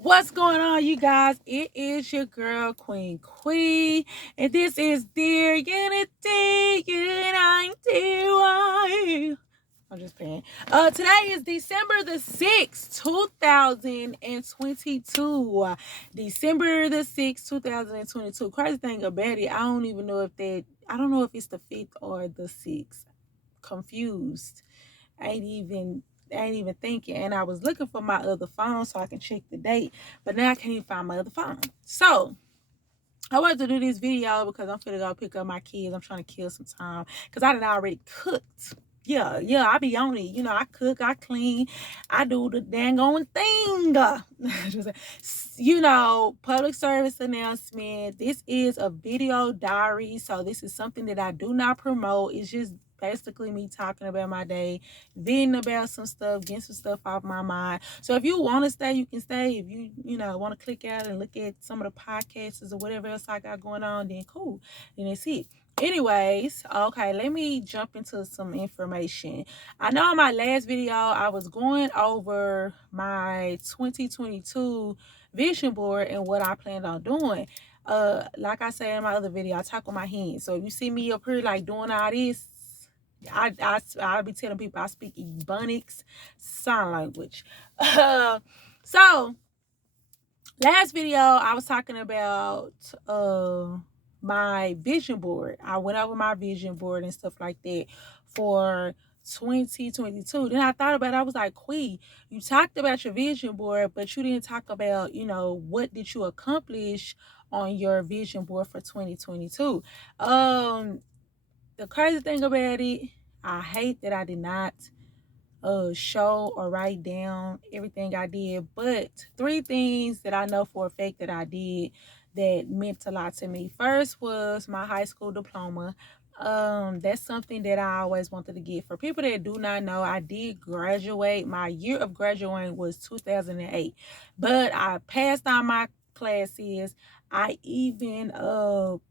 What's going on, you guys? It is your girl, Queen, and this is Dear Unity Unity. I'm just playing. Today is December the 6th, 2022. December the 6th, 2022. Crazy thing about it, I don't know if it's the 5th or the 6th. Confused. I ain't even thinking. And I was looking for my other phone so I can check the date, but now I can't even find my other phone. So I wanted to do this video because I'm finna go pick up my kids. I'm trying to kill some time because I done already cooked. Yeah, I be on it. I cook, I clean, I do the dang on thing. Public service announcement. This is a video diary, so this is something that I do not promote. It's just basically me talking about my day, venting about some stuff, getting some stuff off my mind. So if you want to stay, you can stay. If you want to click out and look at some of the podcasts or whatever else I got going on, then cool. Then it's it. Anyways, okay, let me jump into some information. I know in my last video I was going over my 2022 vision board and what I planned on doing. Like I said in my other video, I talk with my hands. So if you see me up here like doing all this, I'll be telling people I speak Ebonics sign language. So last video I was talking about my vision board. I went over my vision board and stuff like that for 2022. Then I thought about it. I was like, Quee, you talked about your vision board, but you didn't talk about, what did you accomplish on your vision board for 2022. The crazy thing about it, I hate that I did not show or write down everything I did, but 3 things that I know for a fact that I did that meant a lot to me. First was my high school diploma. That's something that I always wanted to get. For people that do not know, I did graduate. My year of graduating was 2008, but I passed all my classes. I even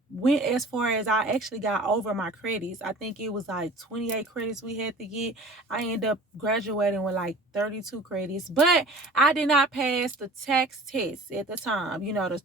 went as far as I actually got over my credits. I think it was like 28 credits we had to get. I ended up graduating with like 32 credits, but I did not pass the tax test at the time.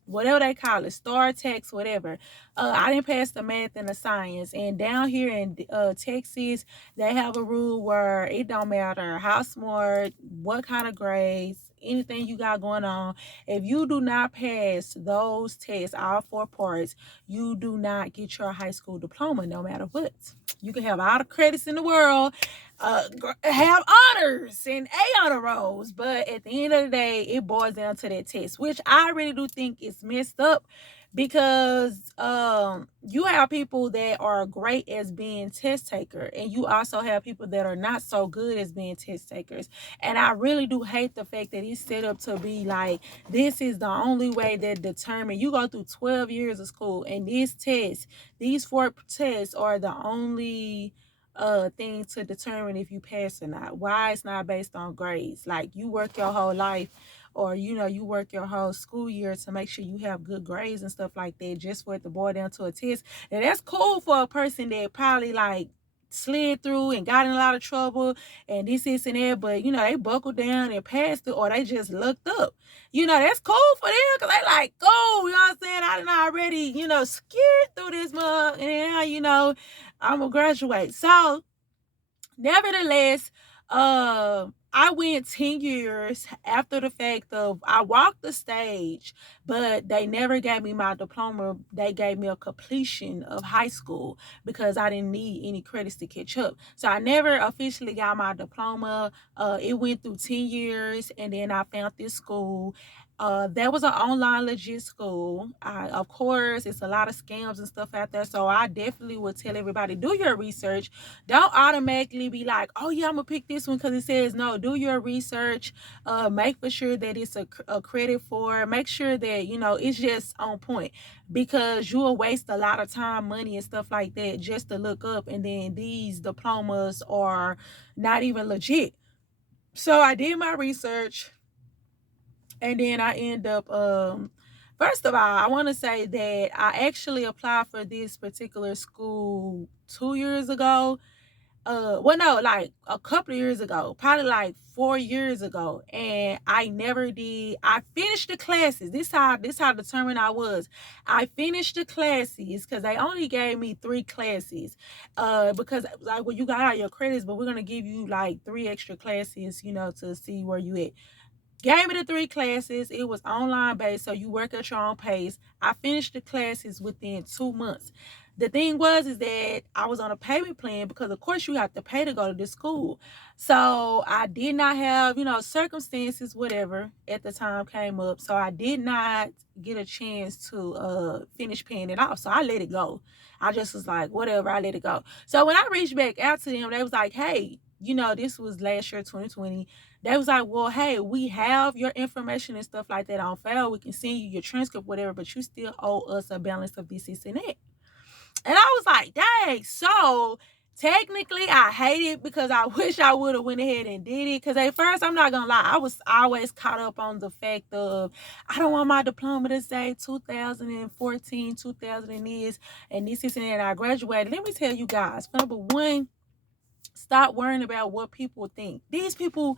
Whatever they call it, star tax, whatever. I didn't pass the math and the science. And down here in Texas, they have a rule where it don't matter how smart, what kind of grades, anything you got going on. If you do not pass those tests, all 4 parts, you do not get your high school diploma, no matter what. You can have all the credits in the world, have honors and A honor rolls, but at the end of the day, it boils down to that test, which I really do think is messed up because you have people that are great as being test taker, and you also have people that are not so good as being test takers. And I really do hate the fact that it's set up to be like this is the only way that determine. You go through 12 years of school, and these 4 tests are the only thing to determine if you pass or not. Why it's not based on grades? Like, you work your whole life, or you work your whole school year to make sure you have good grades and stuff like that, just for it to boil down to a test. And that's cool for a person that probably like slid through and got in a lot of trouble and this and that, but they buckled down and passed it, or they just looked up. That's cool for them because they like, oh, you know what I'm saying? I done already, scared through this mug, and now, I'm gonna graduate. So nevertheless, I went 10 years after the fact of I walked the stage, but they never gave me my diploma. They gave me a completion of high school because I didn't need any credits to catch up. So I never officially got my diploma. It went through 10 years, and then I found this school. That was an online legit school. Of course, it's a lot of scams and stuff out there. So I definitely would tell everybody, do your research. Don't automatically be like, oh yeah, I'm gonna pick this one because it says no. Do your research. Make for sure that it's a credit for. Make sure that it's just on point, because you will waste a lot of time, money, and stuff like that just to look up, and then these diplomas are not even legit. So I did my research, and then I end up first of all, I want to say that I actually applied for this particular school 2 years ago. well, no, like a couple of years ago, probably like 4 years ago, and I never did. I finished the classes. This how determined I was. I finished the classes because they only gave me 3 classes. Because like, well, you got out your credits, but we're gonna give you like 3 extra classes, to see where you at. Gave me the 3 classes. It was online based, so you work at your own pace. I finished the classes within 2 months. The thing was is that I was on a payment plan because of course you have to pay to go to this school. So I did not have, circumstances, whatever, at the time came up. So I did not get a chance to finish paying it off. So I let it go. I just was like, whatever, I let it go. So when I reached back out to them, they was like, hey, this was last year, 2020. They was like, well, hey, we have your information and stuff like that on file. We can send you your transcript, whatever, but you still owe us a balance of this, and that. And I was like, dang. So technically I hate it because I wish I would have went ahead and did it. Because at first, I'm not going to lie, I was always caught up on the fact of, I don't want my diploma to say 2014, 2000 and this, and this, and that. I graduated. Let me tell you guys, number one, stop worrying about what people think. These people,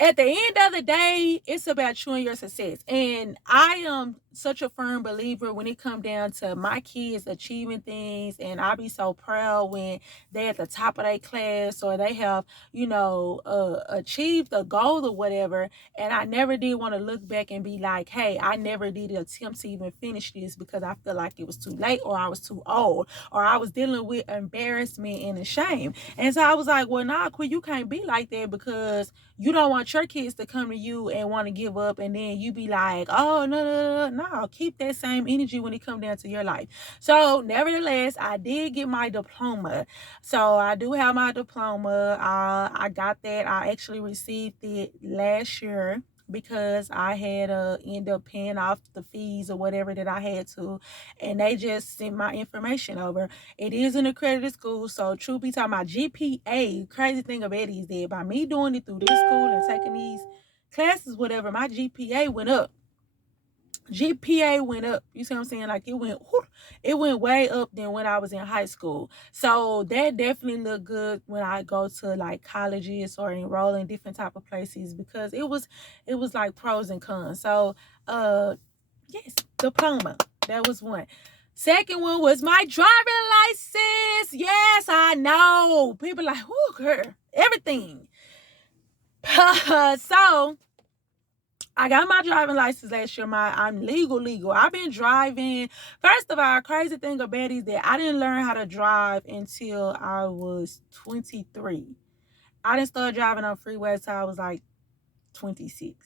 at the end of the day, it's about you and your success. And I am such a firm believer when it comes down to my kids achieving things, and I be so proud when they're at the top of their class or they have, achieved a goal or whatever. And I never did want to look back and be like, hey, I never did attempt to even finish this because I feel like it was too late, or I was too old, or I was dealing with embarrassment and a shame. And so I was like, well, nah, Quinn, you can't be like that, because you don't want your kids to come to you and want to give up, and then you be like, oh, no, keep that same energy when it come down to your life. So nevertheless, I did get my diploma. So I do have my diploma. I got that. I actually received it last year because I had end up paying off the fees or whatever that I had to, and they just sent my information over. It is an accredited school, so truth be told, my GPA, crazy thing about it is that by me doing it through this school and taking these classes, whatever, my GPA went up. GPA went up. You see what I'm saying? Like it went way up than when I was in high school. So that definitely looked good when I go to like colleges or enroll in different type of places, because it was like pros and cons. So yes, diploma. That was one. Second one was my driving license. Yes, I know. People like, whoo, girl, everything. So I got my driving license last year. I'm legal. I've been driving. First of all, crazy thing about it is that I didn't learn how to drive until I was 23. I didn't start driving on freeways until I was like 26.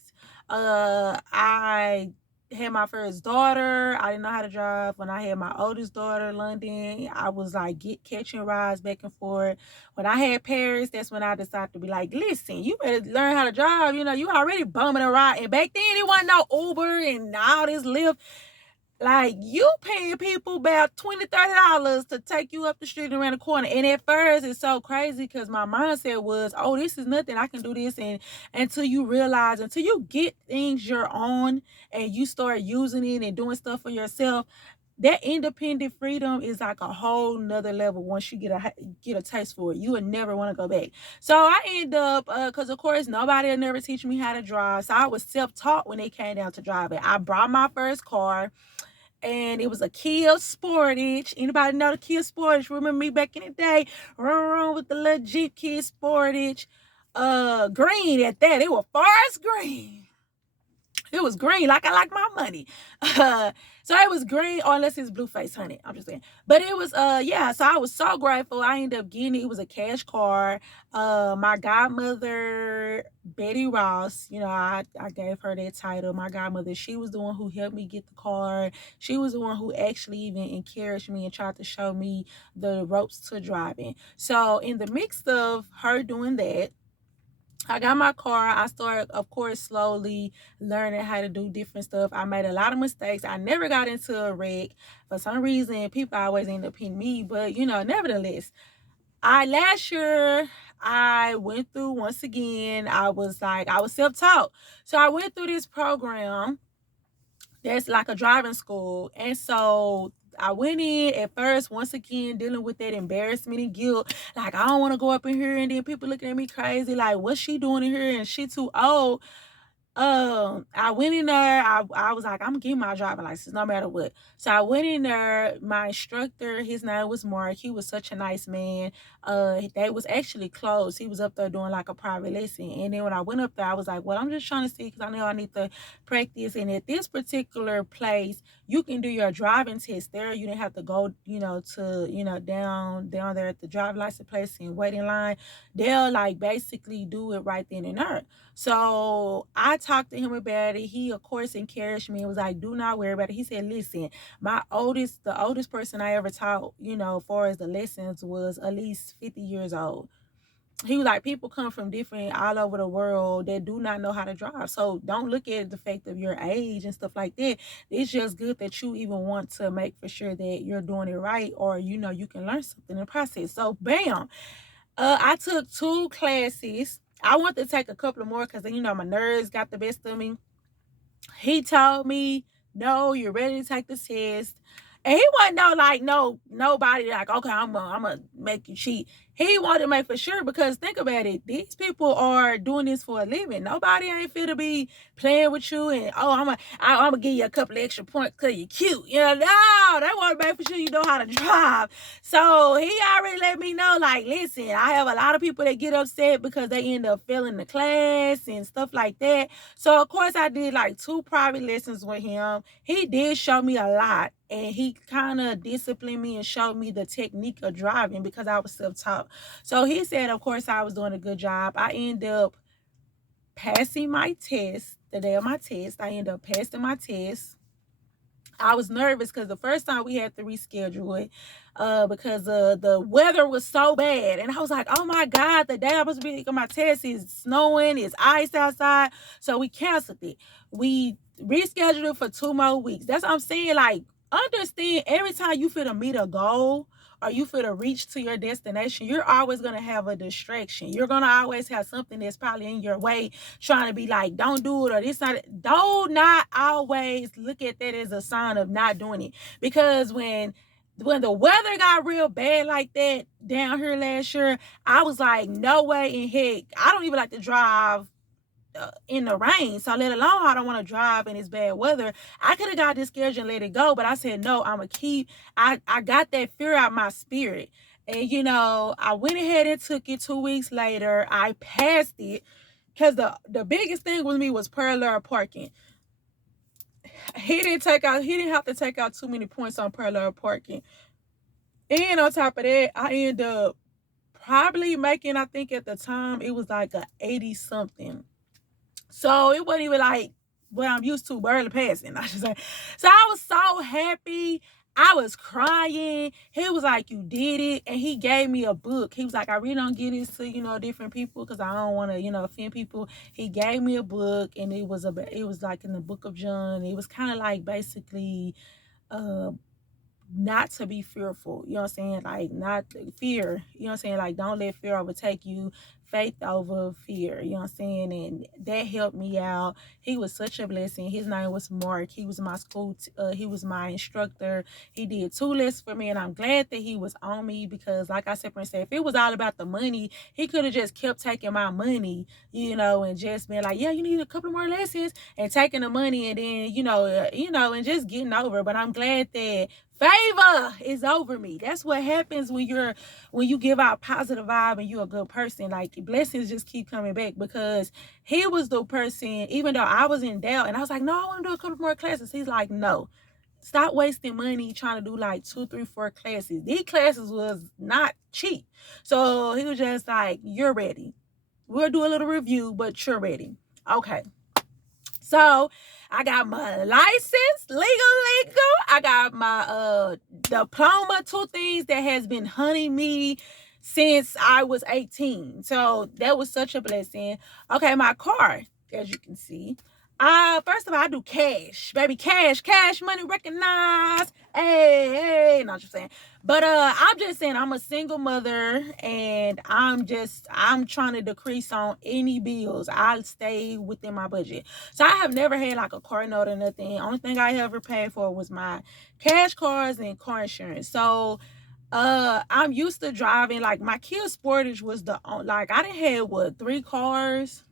I had my first daughter. I didn't know how to drive. When I had my oldest daughter, London, I was like catching rides back and forth. When I had Paris, that's when I decided to be like, listen, you better learn how to drive. You already bumming a ride. And back then, it wasn't no Uber and all this Lyft. Like, you paying people about $20-$30 to take you up the street and around the corner. And at first, it's so crazy because my mindset was, oh, this is nothing. I can do this. And until you realize, until you get things you're on and you start using it and doing stuff for yourself, that independent freedom is like a whole nother level. Once you get a taste for it, you would never want to go back. So I end up, because of course nobody will never teach me how to drive. So I was self-taught when it came down to driving. I brought my first car, and it was a Kia Sportage. Anybody know the Kia Sportage? Remember me back in the day? Run with the little Jeep Kia Sportage. Green at that. It was forest green. It was green, like I like my money. So it was green, or unless it's Blueface Honey. I'm just saying. But it was, yeah, so I was so grateful. I ended up getting it. It was a cash car. My godmother, Betty Ross, I gave her that title. My godmother, she was the one who helped me get the car. She was the one who actually even encouraged me and tried to show me the ropes to driving. So in the mix of her doing that, I got my car. I started, of course, slowly learning how to do different stuff. I made a lot of mistakes. I never got into a wreck. For some reason, people always end up hitting me. But, nevertheless, last year, I went through, once again, I was self-taught. So I went through this program That's like a driving school. And so I went in at first, once again, dealing with that embarrassment and guilt. Like, I don't want to go up in here, and then people looking at me crazy, like, what's she doing in here? And she too old. I went in there. I was like, I'm getting my driver's license no matter what. So I went in there. My instructor, his name was Mark. He was such a nice man. They was actually closed. He was up there doing like a private lesson. And then when I went up there, I was like, well, I'm just trying to see because I know I need to practice. And at this particular place, you can do your driving test there. You didn't have to go, to down there at the driver's license place and wait in line. They'll like basically do it right then and there. So I talked to him about it. He, of course, encouraged me and was like, do not worry about it. He said, listen, the oldest person I ever taught, as far as the lessons was at least 50 years old. He was like, people come from different all over the world that do not know how to drive. So don't look at the fact of your age and stuff like that. It's just good that you even want to make for sure that you're doing it right, or you can learn something in the process. So bam. I took 2 classes. I want to take a couple of more because my nerves got the best of me. He told me, no, you're ready to take the test. And he wasn't nobody like, okay, I'm gonna make you cheat. He wanted to make for sure, because think about it, these people are doing this for a living. Nobody ain't fit to be playing with you and I'm gonna give you a couple of extra points because you're cute. No, they want to make for sure you know how to drive. So he already let me know, like, listen, I have a lot of people that get upset because they end up failing the class and stuff like that. So of course I did like 2 private lessons with him. He did show me a lot, and he kind of disciplined me and showed me the technique of driving because I was self-taught. So he said, of course, I was doing a good job. I ended up passing my test. The day of my test, I ended up passing my test. I was nervous because the first time we had to reschedule it because the weather was so bad. And I was like, oh my God, the day I was supposed to be taking my test is snowing, it's ice outside. So we canceled it. We rescheduled it for 2 more weeks. That's what I'm saying. Like, understand, every time you feel to meet a goal or you feel to reach to your destination, you're always going to have a distraction. You're going to always have something that's probably in your way trying to be like, don't do it, or this not. Do not always look at that as a sign of not doing it. Because when the weather got real bad like that down here last year, I was like, no way in heck. I don't even like to drive in the rain, so let alone I don't want to drive in this bad weather. I could have got discouraged and let it go, but I said no, I'm gonna keep. I got that fear out my spirit, and I went ahead and took it. 2 weeks later, I passed it, because the biggest thing with me was parallel parking. He didn't have to take out too many points on parallel parking, and on top of that, I ended up probably making, I think at the time it was like a 80 something. So it wasn't even like what I'm used to, barely passing, I should say. So I was so happy. I was crying. He was like, you did it. And he gave me a book. He was like, I really don't get this to, different people because I don't want to, offend people. He gave me a book, and it was like in the book of John. It was kind of like basically not to be fearful, you know what I'm saying? Like, not fear, you know what I'm saying? Like, don't let fear overtake you, faith over fear, you know what I'm saying? And that helped me out. He was such a blessing. His name was Mark. He was my he was my instructor. He did 2 lessons for me, and I'm glad that he was on me, because like I said, if it was all about the money, he could have just kept taking my money, and just been like, yeah, you need a couple more lessons, and taking the money, and then, and just getting over. But I'm glad that favor is over me. That's what happens when you give out positive vibe and you're a good person. Like, blessings just keep coming back, because he was the person, even though I was in doubt and I was like, no, I want to do a couple more classes. He's like, no, stop wasting money trying to do like 2, 3, 4 classes. These classes was not cheap. So he was just like, you're ready. We'll do a little review, but you're ready. Okay. So I got my license, legal. I got my diploma, 2 things that has been hunting me since I was 18. So that was such a blessing. Okay, my car, as you can see, First of all, I do cash, baby, cash money recognized. Hey, not just saying. But I'm just saying I'm a single mother and I'm trying to decrease on any bills. I stay within my budget. So I have never had like a car note or nothing. Only thing I ever paid for was my cash cars and car insurance. So I'm used to driving. Like my Kia Sportage was like I didn't have what 3 cars.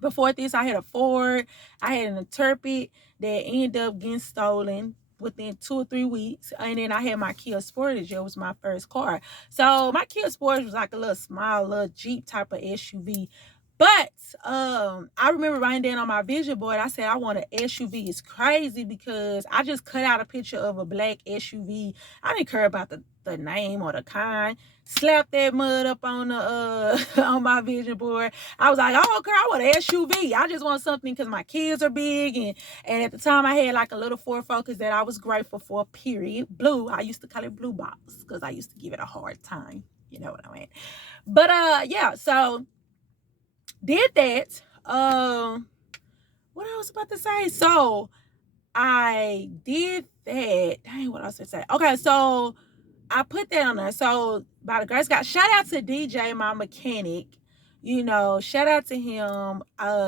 Before this, I had a Ford, I had an Intrepid that ended up getting stolen within 2 or 3 weeks. And then I had my Kia Sportage. It was my first car. So my Kia Sportage was like a little small, little Jeep type of SUV. But I remember writing down on my vision board, I said I want an SUV. It's crazy because I just cut out a picture of a black SUV. I didn't care about the name or the kind. Slap that mud up on the on my vision board. I was like, I don't care. I want an SUV. I just want something because my kids are big, and at the time I had like a little Ford Focus that I was grateful for. Period. Blue. I used to call it Blue Box because I used to give it a hard time. You know what I mean? But yeah. So did that. What I was about to say. So I did that. Dang, what else did I say? Okay, so I put that on there. So by the grace of God, shout out to DJ, my mechanic. You know, shout out to him.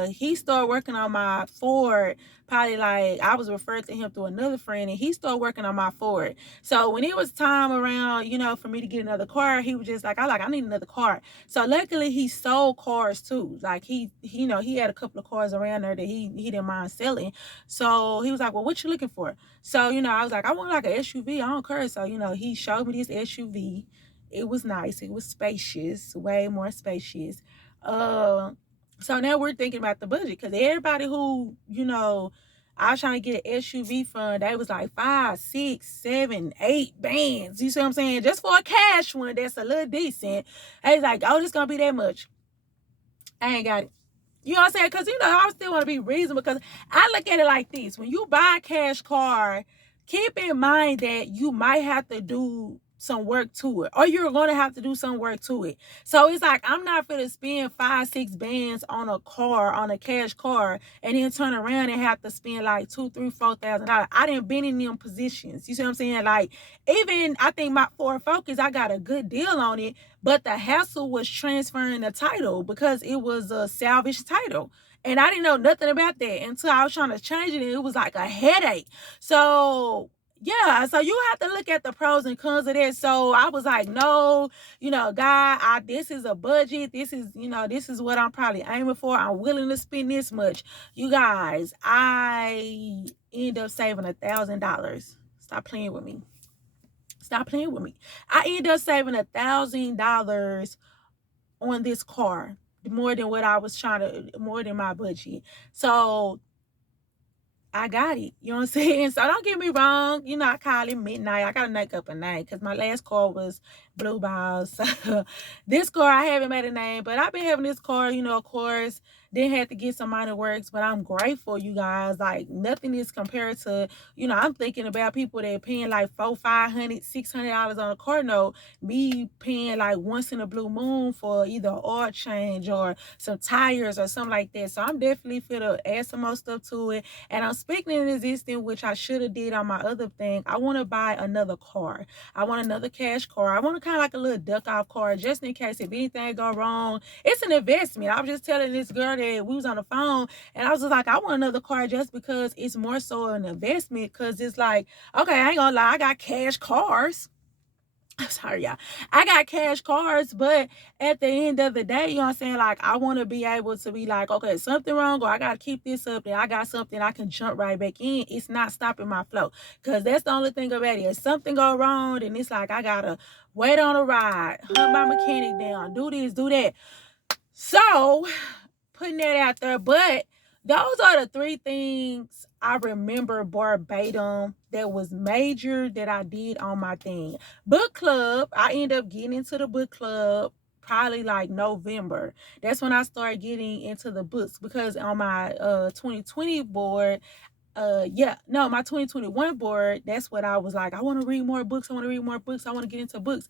He started working on my Ford. Probably like I was referred to him through another friend, and he started working on my Ford. So when it was time around, you know, for me to get another car, he was just like, I need another car. So luckily he sold cars too. Like you know, he had a couple of cars around there that he didn't mind selling. So he was like, well, what you looking for? So, you know, I was like, I want like an SUV. I don't care. So, you know, he showed me this SUV. It was nice. It was spacious, way more spacious. Uh, so now we're thinking about the budget because everybody who, you know, I was trying to get an SUV from, they was like 5, 6, 7, 8 bands. You see what I'm saying? Just for a cash one that's a little decent. I was like, oh, this gonna be that much. I ain't got it. You know what I'm saying? Because, you know, I still want to be reasonable because I look at it like this. When you buy a cash car, keep in mind that you might have to do some work to it, or you're going to have to do some work to it. So it's like, I'm not going to spend 5, 6 bands on a car, on a cash car, and then turn around and have to spend like $2, $3, $4,000. I didn't been in them positions. You see what I'm saying? Like, even I think my Ford Focus, I got a good deal on it, but the hassle was transferring the title because it was a salvage title. And I didn't know nothing about that until I was trying to change it, and it was like a headache. So yeah, so you have to look at the pros and cons of that. So I was like, no, you know, God, this is a budget. This is, you know, this is what I'm probably aiming for. I'm willing to spend this much. You guys, I end up saving $1,000. Stop playing with me. Stop playing with me. I end up saving $1,000 on this car, more than what I was more than my budget. So I got it. You know what I'm saying? So don't get me wrong. You know, I call it midnight. I got to make up a name because my last car was Blue Balls. So this car, I haven't made a name, but I've been having this car, you know, of course, then had to get some minor works, but I'm grateful, you guys. Like, nothing is compared to, you know, I'm thinking about people that are paying like $400, $500, $600 on a car note, me paying like once in a blue moon for either an oil change or some tires or something like that. So I'm definitely finna add some more stuff to it. And I'm speaking in existence, which I should have did on my other thing. I want to buy another car. I want another cash car. I want kind of like a little duck off car just in case if anything go wrong. It's an investment. I was just telling this girl that we was on the phone, and I was just like, I want another car just because it's more so an investment, because it's like, okay, I ain't gonna lie, I got cash cars. Sorry, y'all. I got cash cards, but at the end of the day, you know what I'm saying? Like, I want to be able to be like, okay, something wrong, or I got to keep this up, and I got something I can jump right back in. It's not stopping my flow. Because that's the only thing about it. If something go wrong, then it's like, I got to wait on a ride, hunt my mechanic down, do this, do that. So, putting that out there, but those are the 3 things I remember verbatim that was major that I did on my thing. Book club, I ended up getting into the book club probably like November. That's when I started getting into the books, because on my 2020 board, my 2021 board, that's what I was like, I want to read more books. I want to read more books. I want to get into books.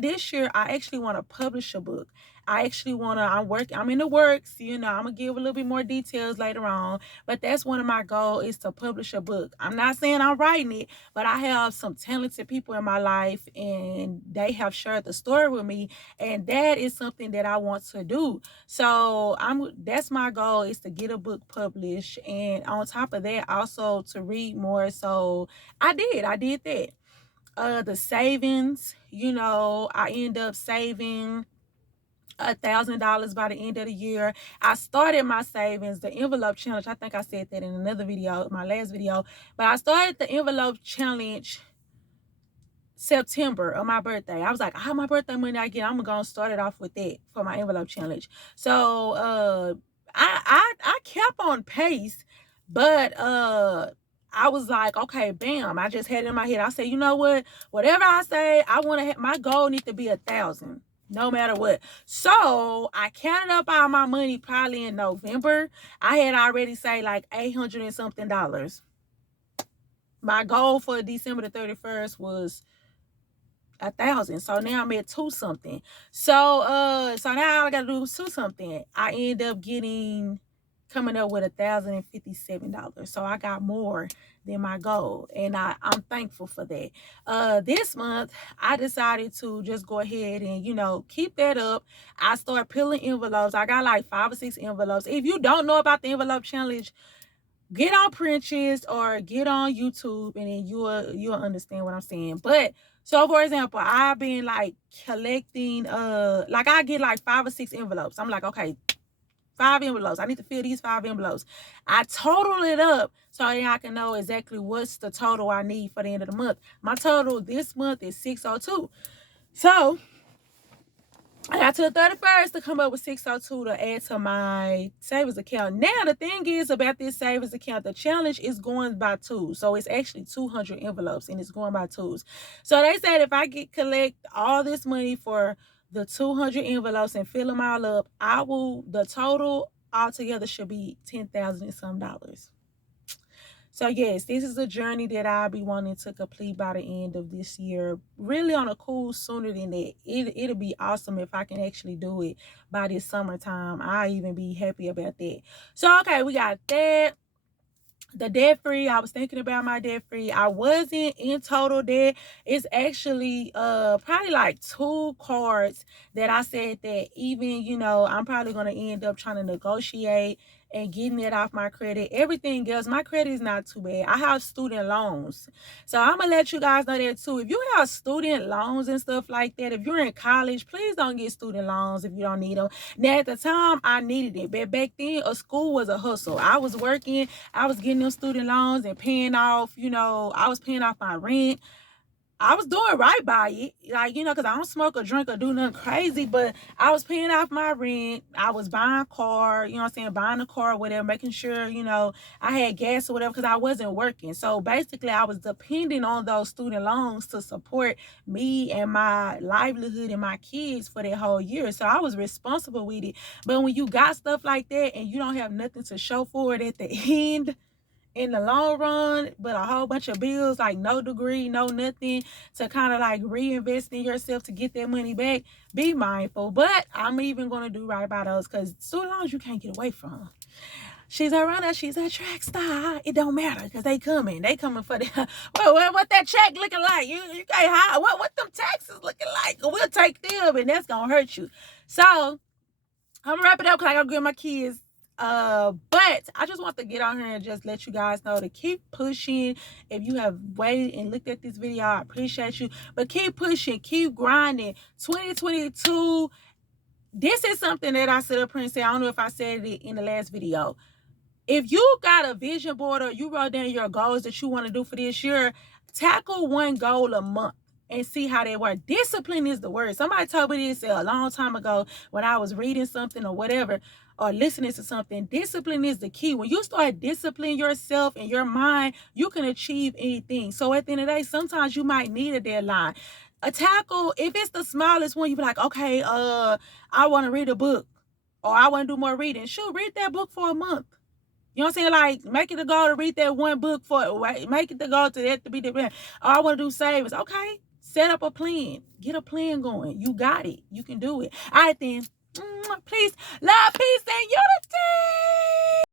This year, I actually want to publish a book. I actually I'm in the works, I'm gonna give a little bit more details later on, but that's one of my goals, is to publish a book. I'm not saying I'm writing it, but I have some talented people in my life and they have shared the story with me, and that is something that I want to do. So that's my goal, is to get a book published, and on top of that also to read more. So I did that. The savings, I end up saving $1,000 by the end of the year. I started my savings, the envelope challenge. I think I said that in another video, my last video, but I started the envelope challenge September of my birthday. I was like, my birthday money I get, I'm gonna start it off with that for my envelope challenge. So I kept on pace, but I was like, okay, bam. I just had it in my head. I said, you know what? Whatever I say, I want to have, my goal needs to be 1,000, no matter what. So I counted up all my money probably in November. I had already say like $800 and something. My goal for December the 31st was 1,000. So now I'm at 2 something. So now all I gotta do is 2 something. I end up coming up with $1,057. So I got more than my goal, and I'm thankful for that. This month I decided to just go ahead and keep that up. I start peeling envelopes. I got like 5 or 6 envelopes. If you don't know about the envelope challenge, get on Pinterest or get on YouTube, and then you'll understand what I'm saying. But so for example, I've been like collecting like I get like 5 or 6 envelopes. I'm like, okay, 5 envelopes. I need to fill these 5 envelopes. I total it up so I can know exactly what's the total I need for the end of the month. My total this month is 602. So I got to the 31st to come up with 602 to add to my savings account. Now, the thing is about this savings account, the challenge is going by 2s. So it's actually 200 envelopes, and it's going by 2s. So they said if I collect all this money for the 200 envelopes and fill them all up, the total altogether should be $10,000 and some dollars. So yes, this is a journey that I'll be wanting to complete by the end of this year. Really on a cool sooner than that. It'll be awesome if I can actually do it by this summertime. I'll even be happy about that. So okay, we got that. The debt free, I was thinking about my debt free. I wasn't in total debt. It's actually probably like 2 cards that I said that even I'm probably gonna end up trying to negotiate and getting it off my credit. Everything else, my credit is not too bad. I have student loans, so I'm gonna let you guys know that too. If you have student loans and stuff like that, if you're in college, please don't get student loans if you don't need them. Now at the time I needed it, but back then a school was a hustle. I was working, I was getting them student loans and paying off, I was paying off my rent. I was doing right by it, like, because I don't smoke or drink or do nothing crazy, but I was paying off my rent. I was buying a car, buying a car or whatever, making sure, I had gas or whatever, because I wasn't working. So basically, I was depending on those student loans to support me and my livelihood and my kids for that whole year. So I was responsible with it. But when you got stuff like that and you don't have nothing to show for it at the end, in the long run, but a whole bunch of bills, like no degree, no nothing to kind of like reinvest in yourself to get that money back, be mindful. But I'm even going to do right by those, because student loans you can't get away from. She's a runner, she's a track star. It don't matter, because they coming for the what that check looking like. You can't hide what them taxes looking like. We'll take them, and that's gonna hurt you. So I'm gonna wrap it up because I gotta give my kids. But I just want to get on here and just let you guys know to keep pushing. If you have waited and looked at this video, I appreciate you. But keep pushing, keep grinding. 2022, this is something that I sit up here and say, I don't know if I said it in the last video. If you got a vision board or you wrote down your goals that you want to do for this year, tackle one goal a month and see how they work. Discipline is the word. Somebody told me this a long time ago when I was reading something or whatever, or listening to something. Discipline is the key. When you start disciplining yourself and your mind, you can achieve anything. So at the end of the day, sometimes you might need a deadline. A tackle, if it's the smallest one, you be like, okay, I want to read a book, or I want to do more reading. Shoot, read that book for a month. You know what I'm saying? Like, make it a goal to read that one book make it the goal to that to be the plan. Oh, I want to do savings. Okay, set up a plan. Get a plan going. You got it. You can do it. All right, then. Please, love, peace, and unity.